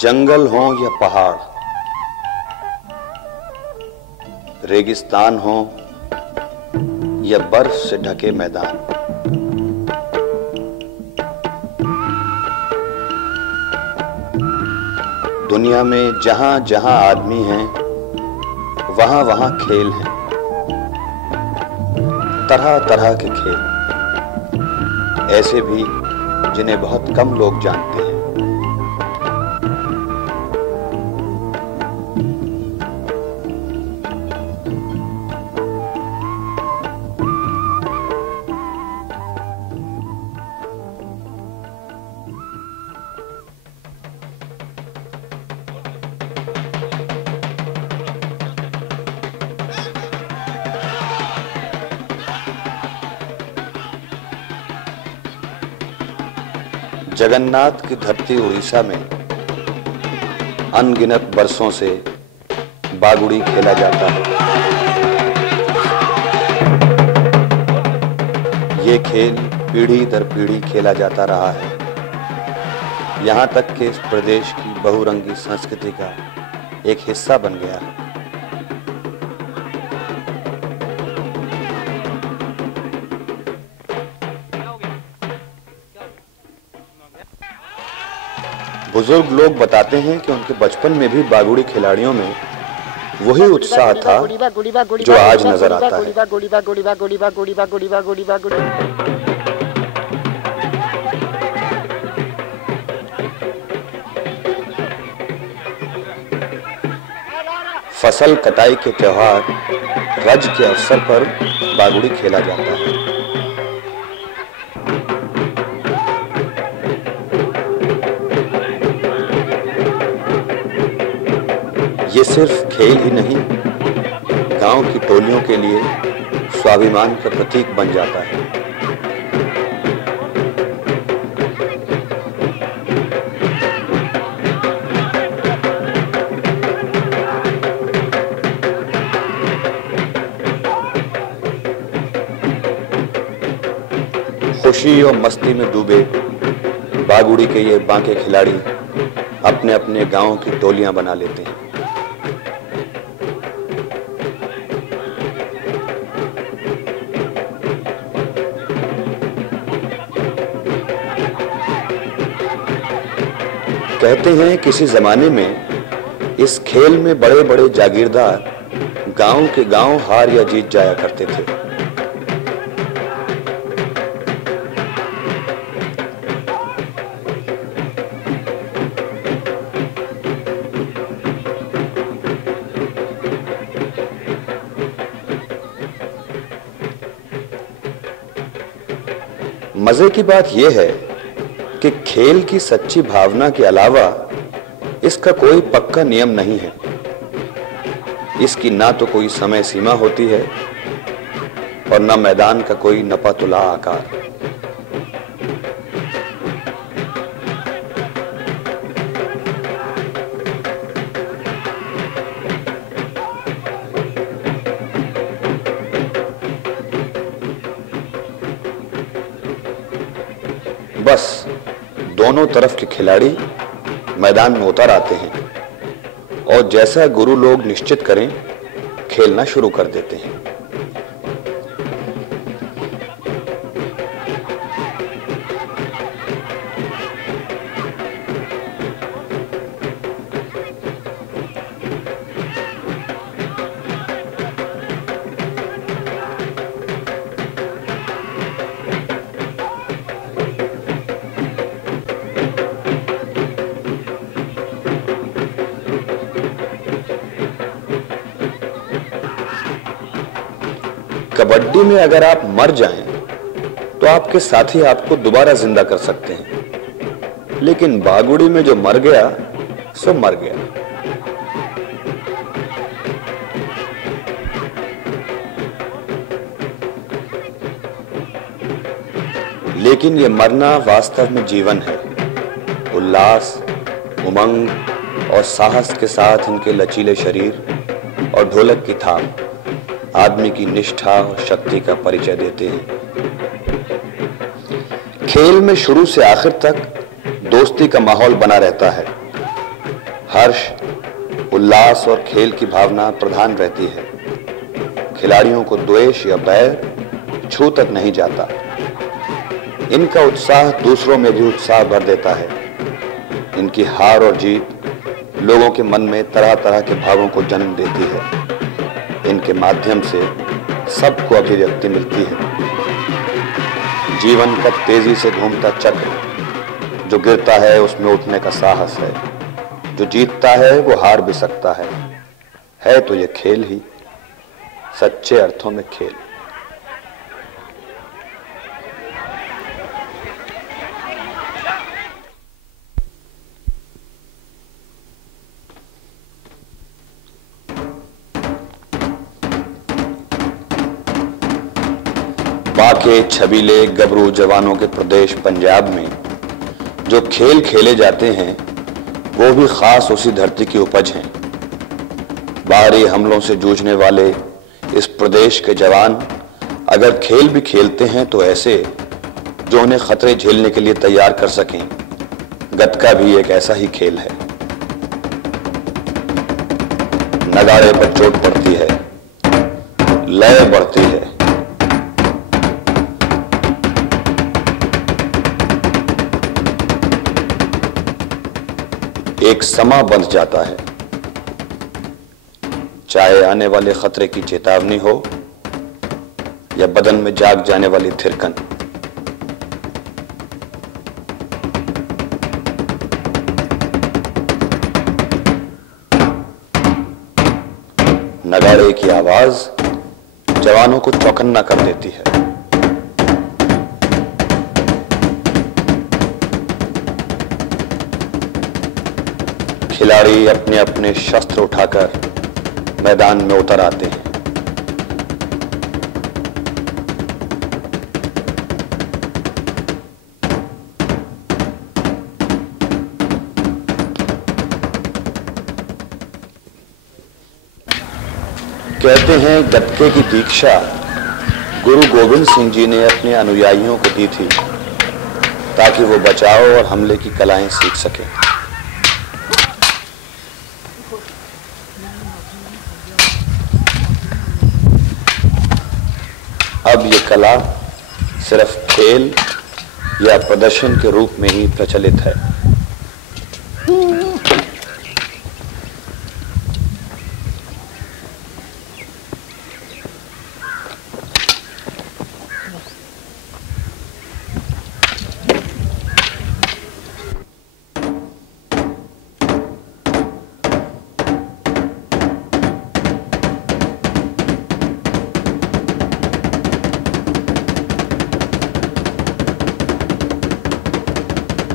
जंगल हो या पहाड़, रेगिस्तान हो या बर्फ से ढके मैदान, दुनिया में जहां जहां आदमी हैं वहां वहां खेल हैं, तरह तरह के खेल, ऐसे भी जिन्हें बहुत कम लोग जानते हैं। जगन्नाथ की धरती उड़ीसा में अनगिनत बरसों से बागुड़ी खेला जाता है। ये खेल पीढ़ी दर पीढ़ी खेला जाता रहा है, यहाँ तक कि इस प्रदेश की बहुरंगी संस्कृति का एक हिस्सा बन गया है। बुजुर्ग लोग बताते हैं कि उनके बचपन में भी बागुड़ी खिलाड़ियों में वही उत्साह था जो आज नजर आता है। फसल कटाई के त्योहार रज के अवसर पर बागुड़ी खेला जाता है। ये सिर्फ खेल ही नहीं, गांव की टोलियों के लिए स्वाभिमान का प्रतीक बन जाता है। खुशी और मस्ती में डूबे बागुड़ी के ये बांके खिलाड़ी अपने अपने गांव की टोलियां बना लेते हैं। कहते हैं किसी जमाने में इस खेल में बड़े बड़े जागीरदार गांव के गांव हार या जीत जाया करते थे। मजे की बात यह है कि खेल की सच्ची भावना के अलावा इसका कोई पक्का नियम नहीं है। इसकी ना तो कोई समय सीमा होती है और ना मैदान का कोई नपातुला आकार। बस दोनों तरफ के खिलाड़ी मैदान में उतर आते हैं और जैसा गुरु लोग निश्चित करें खेलना शुरू कर देते हैं। कबड्डी में अगर आप मर जाएं तो आपके साथी आपको दोबारा जिंदा कर सकते हैं, लेकिन बागुड़ी में जो मर गया सो मर गया। लेकिन ये मरना वास्तव में जीवन है। उल्लास, उमंग और साहस के साथ इनके लचीले शरीर और ढोलक की थाप आदमी की निष्ठा और शक्ति का परिचय देते हैं। खेल में शुरू से आखिर तक दोस्ती का माहौल बना रहता है। हर्ष, उल्लास और खेल की भावना प्रधान रहती है। खिलाड़ियों को द्वेष या बैर छू तक नहीं जाता। इनका उत्साह दूसरों में भी उत्साह भर देता है। इनकी हार और जीत लोगों के मन में तरह तरह के भावों को जन्म देती है। इनके माध्यम से सबको अभिव्यक्ति मिलती है। जीवन का तेजी से घूमता चक्र, जो गिरता है उसमें उठने का साहस है। जो जीतता है वो हार भी सकता है तो ये खेल ही, सच्चे अर्थों में खेल। बाके छबीले गबरू जवानों के प्रदेश पंजाब में जो खेल खेले जाते हैं वो भी खास उसी धरती की उपज हैं। बाहरी हमलों से जूझने वाले इस प्रदेश के जवान अगर खेल भी खेलते हैं तो ऐसे जो उन्हें खतरे झेलने के लिए तैयार कर सकें। गतका भी एक ऐसा ही खेल है। नगाड़े पर चोट पड़ती है, लय बढ़ती है, एक समा बंध जाता है। चाहे आने वाले खतरे की चेतावनी हो या बदन में जाग जाने वाली थिरकन। नगाड़े की आवाज जवानों को चौकन्ना कर देती है। खिलाड़ी अपने अपने शस्त्र उठाकर मैदान में उतर आते हैं। कहते हैं गतके की दीक्षा गुरु गोविंद सिंह जी ने अपने अनुयायियों को दी थी ताकि वो बचाव और हमले की कलाएं सीख सकें। अब ये कला सिर्फ खेल या प्रदर्शन के रूप में ही प्रचलित है।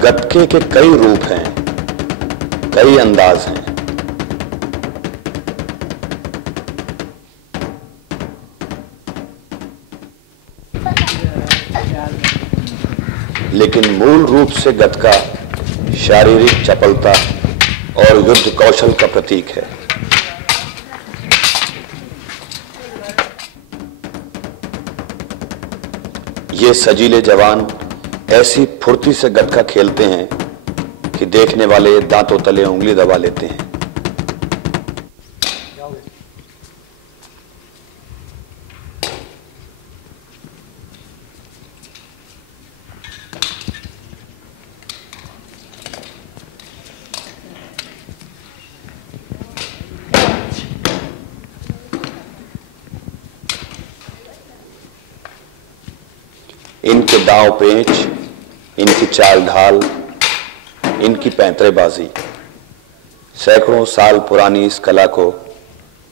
गतके के कई रूप हैं, कई अंदाज हैं। लेकिन मूल रूप से गतका शारीरिक चपलता और युद्ध कौशल का प्रतीक है। ये सजीले जवान ऐसी फुर्ती से गतका खेलते हैं कि देखने वाले दांतों तले उंगली दबा लेते हैं। इनके दांव पेंच, इनकी चाल ढाल, इनकी पैंतरेबाजी सैकड़ों साल पुरानी इस कला को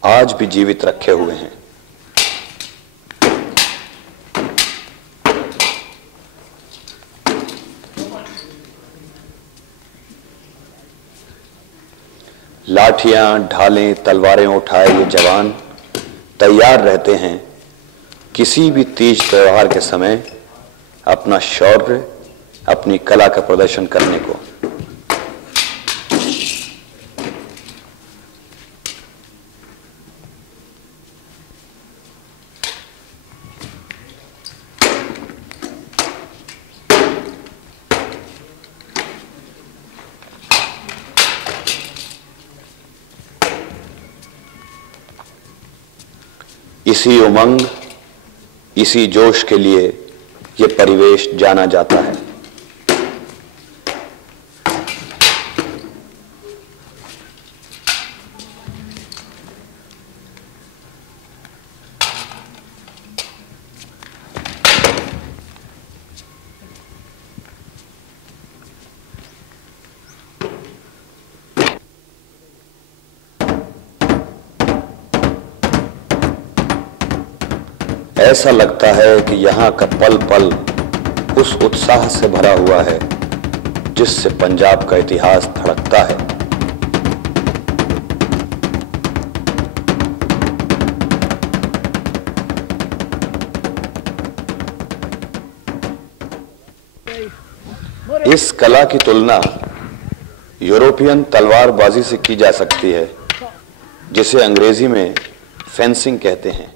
आज भी जीवित रखे हुए हैं। लाठियां, ढालें, तलवारें उठाए ये जवान तैयार रहते हैं किसी भी तीज त्योहार के समय अपना शौर्य, अपनी कला का प्रदर्शन करने को। इसी उमंग, इसी जोश के लिए यह परिवेश जाना जाता है। ऐसा लगता है कि यहां का पल पल उस उत्साह से भरा हुआ है जिससे पंजाब का इतिहास धड़कता है। इस कला की तुलना यूरोपियन तलवारबाजी से की जा सकती है, जिसे अंग्रेजी में फेंसिंग कहते हैं।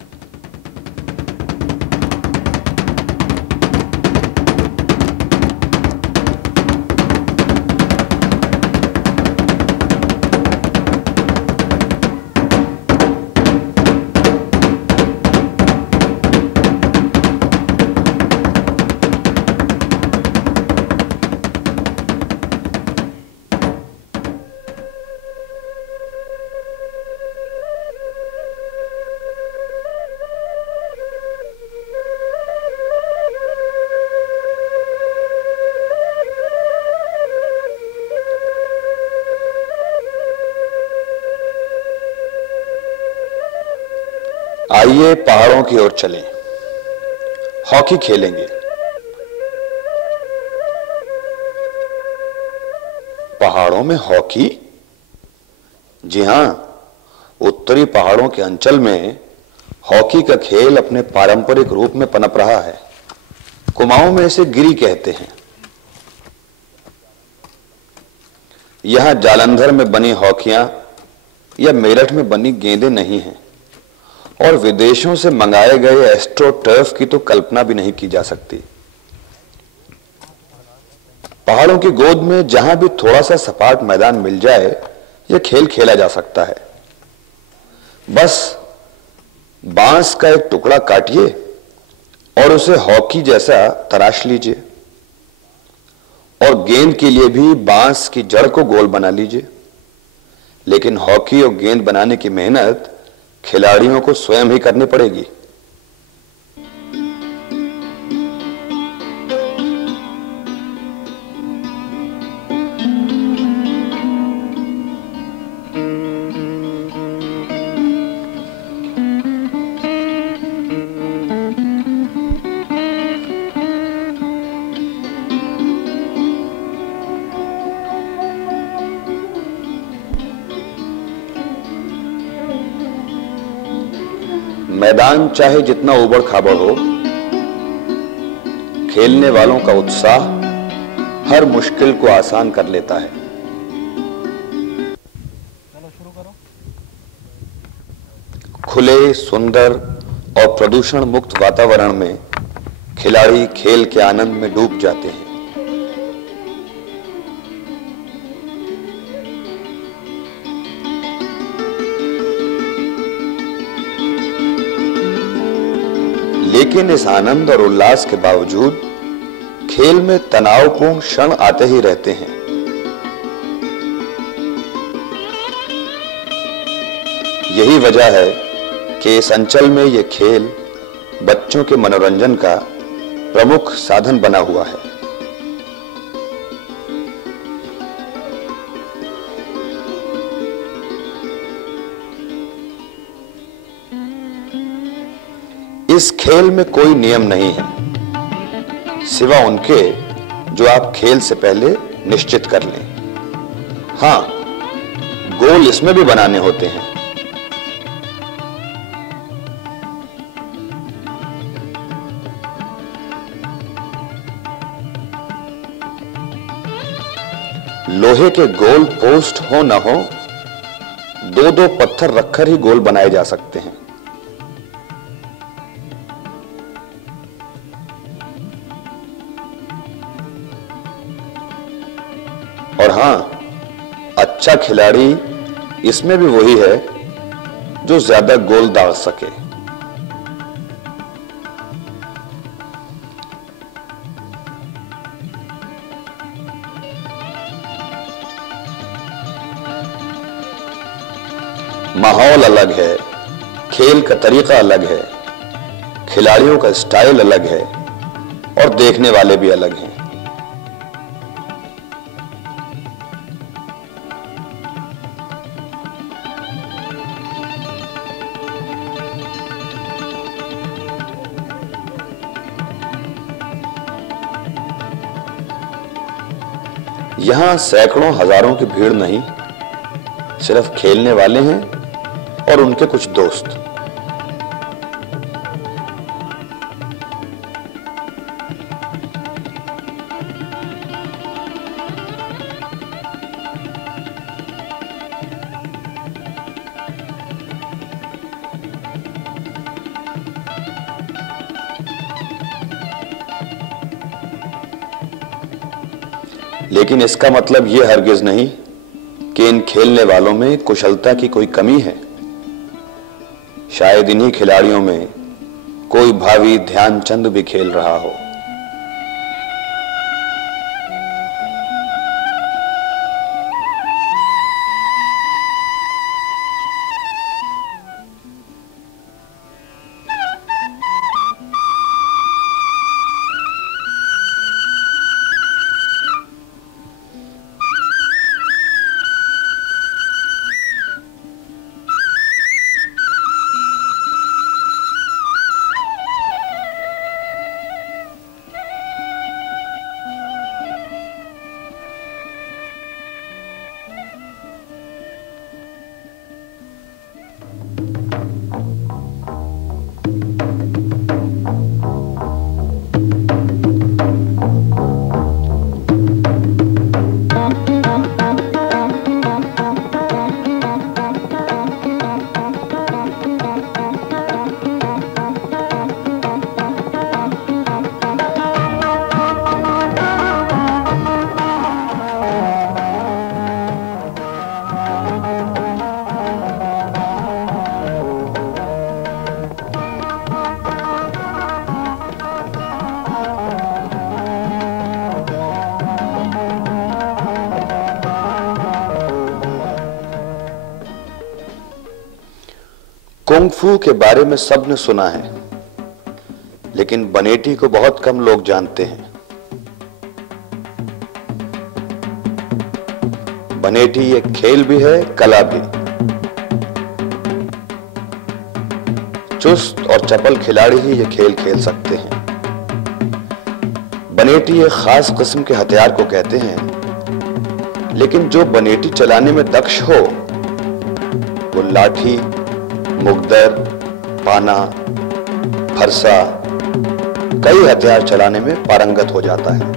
आइए पहाड़ों की ओर चलें, हॉकी खेलेंगे। पहाड़ों में हॉकी? जी हां, उत्तरी पहाड़ों के अंचल में हॉकी का खेल अपने पारंपरिक रूप में पनप रहा है। कुमाऊं में इसे गिरी कहते हैं। यहां जालंधर में बनी हॉकियां या मेरठ में बनी गेंदें नहीं हैं, और विदेशों से मंगाए गए एस्ट्रो टर्फ की तो कल्पना भी नहीं की जा सकती। पहाड़ों की गोद में जहां भी थोड़ा सा सपाट मैदान मिल जाए, यह खेल खेला जा सकता है। बस बांस का एक टुकड़ा काटिए और उसे हॉकी जैसा तराश लीजिए, और गेंद के लिए भी बांस की जड़ को गोल बना लीजिए। लेकिन हॉकी और गेंद बनाने की मेहनत खिलाड़ियों को स्वयं ही करनी पड़ेगी। मैदान चाहे जितना उबड़ खाबड़ हो, खेलने वालों का उत्साह हर मुश्किल को आसान कर लेता है। खुले, सुंदर और प्रदूषण मुक्त वातावरण में खिलाड़ी खेल के आनंद में डूब जाते हैं। लेकिन इस आनंद और उल्लास के बावजूद खेल में तनावपूर्ण क्षण आते ही रहते हैं। यही वजह है कि इस अंचल में यह खेल बच्चों के मनोरंजन का प्रमुख साधन बना हुआ है। इस खेल में कोई नियम नहीं है, सिवा उनके जो आप खेल से पहले निश्चित कर लें। हां, गोल इसमें भी बनाने होते हैं। लोहे के गोल पोस्ट हो न हो, दो दो पत्थर रखकर ही गोल बनाए जा सकते हैं। और हां, अच्छा खिलाड़ी इसमें भी वही है जो ज्यादा गोल दाग सके। माहौल अलग है, खेल का तरीका अलग है, खिलाड़ियों का स्टाइल अलग है और देखने वाले भी अलग हैं। यहां सैकड़ों हजारों की भीड़ नहीं, सिर्फ खेलने वाले हैं और उनके कुछ दोस्त। लेकिन इसका मतलब यह हरगिज नहीं कि इन खेलने वालों में कुशलता की कोई कमी है। शायद इन्हीं खिलाड़ियों में कोई भावी ध्यानचंद भी खेल रहा हो। कुंग फू के बारे में सबने सुना है, लेकिन बनेटी को बहुत कम लोग जानते हैं। बनेटी एक खेल भी है, कला भी। चुस्त और चपल खिलाड़ी ही ये खेल खेल सकते हैं। बनेटी एक खास किस्म के हथियार को कहते हैं, लेकिन जो बनेटी चलाने में दक्ष हो वो लाठी, मुगदर, पाना, फरसा, कई हथियार चलाने में पारंगत हो जाता है।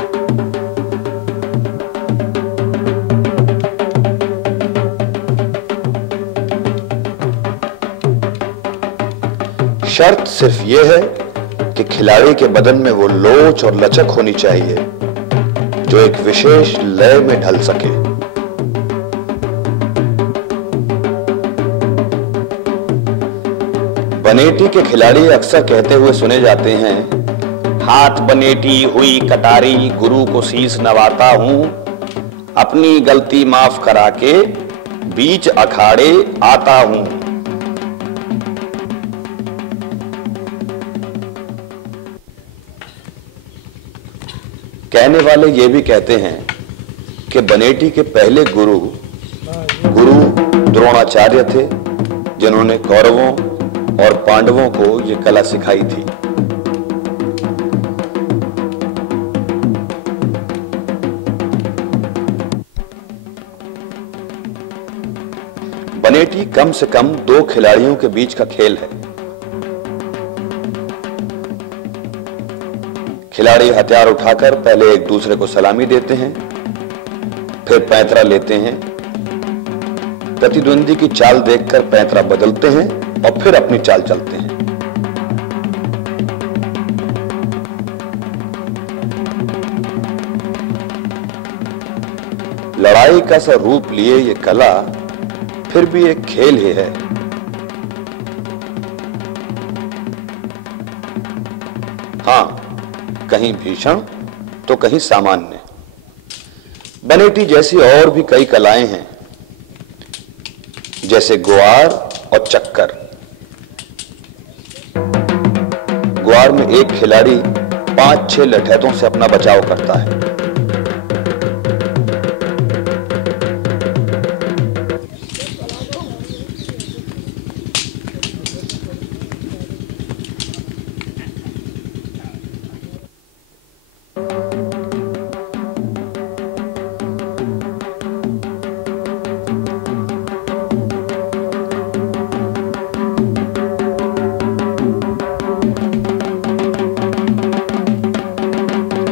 शर्त सिर्फ यह है कि खिलाड़ी के बदन में वो लोच और लचक होनी चाहिए जो एक विशेष लय में ढल सके। बनेटी के खिलाड़ी अक्सर कहते हुए सुने जाते हैं, हाथ बनेटी हुई कटारी, गुरु को शीश नवाता हूं, अपनी गलती माफ करा के बीच अखाड़े आता हूं। कहने वाले ये भी कहते हैं कि बनेटी के पहले गुरु द्रोणाचार्य थे, जिन्होंने कौरवों और पांडवों को यह कला सिखाई थी। बनेटी कम से कम 2 खिलाड़ियों के बीच का खेल है। खिलाड़ी हथियार उठाकर पहले एक दूसरे को सलामी देते हैं, फिर पैंतरा लेते हैं, प्रतिद्वंदी की चाल देखकर पैंतरा बदलते हैं और फिर अपनी चाल चलते हैं। लड़ाई का सा रूप लिए ये कला फिर भी एक खेल ही है। हां, कहीं भीषण तो कहीं सामान्य। बनेटी जैसी और भी कई कलाएं हैं, जैसे गुआर और चक्कर। ग्वार में एक खिलाड़ी 5-6 लठैतों से अपना बचाव करता है।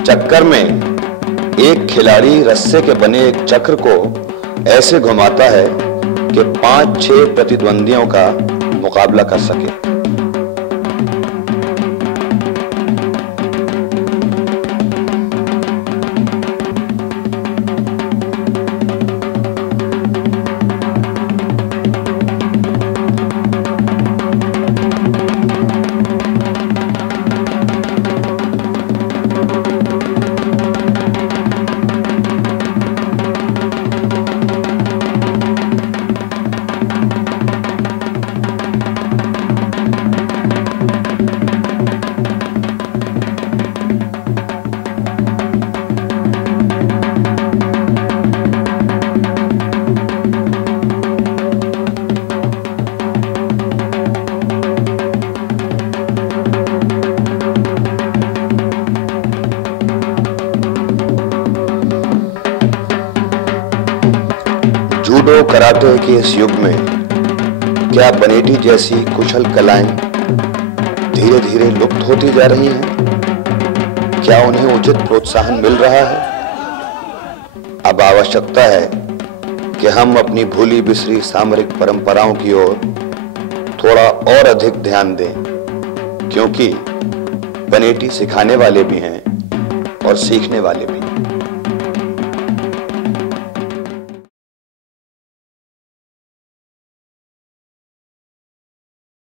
चक्कर में एक खिलाड़ी रस्से के बने एक चक्र को ऐसे घुमाता है कि 5-6 प्रतिद्वंदियों का मुकाबला कर सके। जूडो कराटे के इस युग में क्या बनेटी जैसी कुशल कलाएं धीरे धीरे लुप्त होती जा रही हैं? क्या उन्हें उचित प्रोत्साहन मिल रहा है? अब आवश्यकता है कि हम अपनी भूली बिसरी सामरिक परंपराओं की ओर थोड़ा और अधिक ध्यान दें, क्योंकि बनेटी सिखाने वाले भी हैं और सीखने वाले भी।